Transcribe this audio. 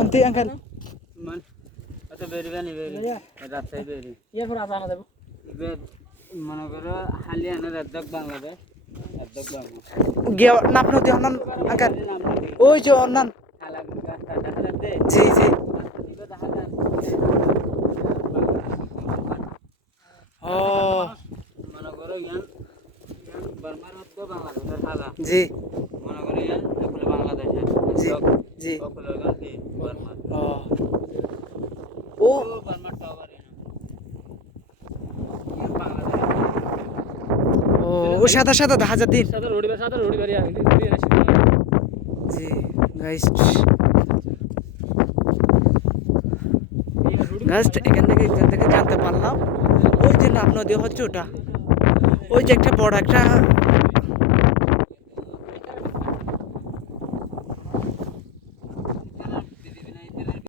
অন্তে uncle মান আচ্ছা বেরি বানি বেরি রাস্তায় বেরি এরপর আসা না দেব মনে করো হালিয়ানা রাজ্জাক বাংলাদেশ রাজ্জাক বাংলা গিয়া নাপ নদী হনন আঙ্কেল ওই যে অন্নান হালা গাছটা দেখা দে জি জি দিবে দেখা যান ও মনে করো ইয়ান বার্মার মধ্যে বাংলাদেশের হালা জি মনে করো ইয়ান ওগুলো বাংলাদেশের জি জি ওগুলো গান্ধী বার্মার ও ও বার্মার টাওয়ার ইয়ান বাংলাদেশ ও সাদা সাদা দেখা যায় দিন সাদা রোডি বাড়ি আইলি আসি জি গাইস গাইস এখান থেকে জানতে পারলাম ওই যে নাপ নদী হচ্ছে ওটা ওই যে একটা বড় একটা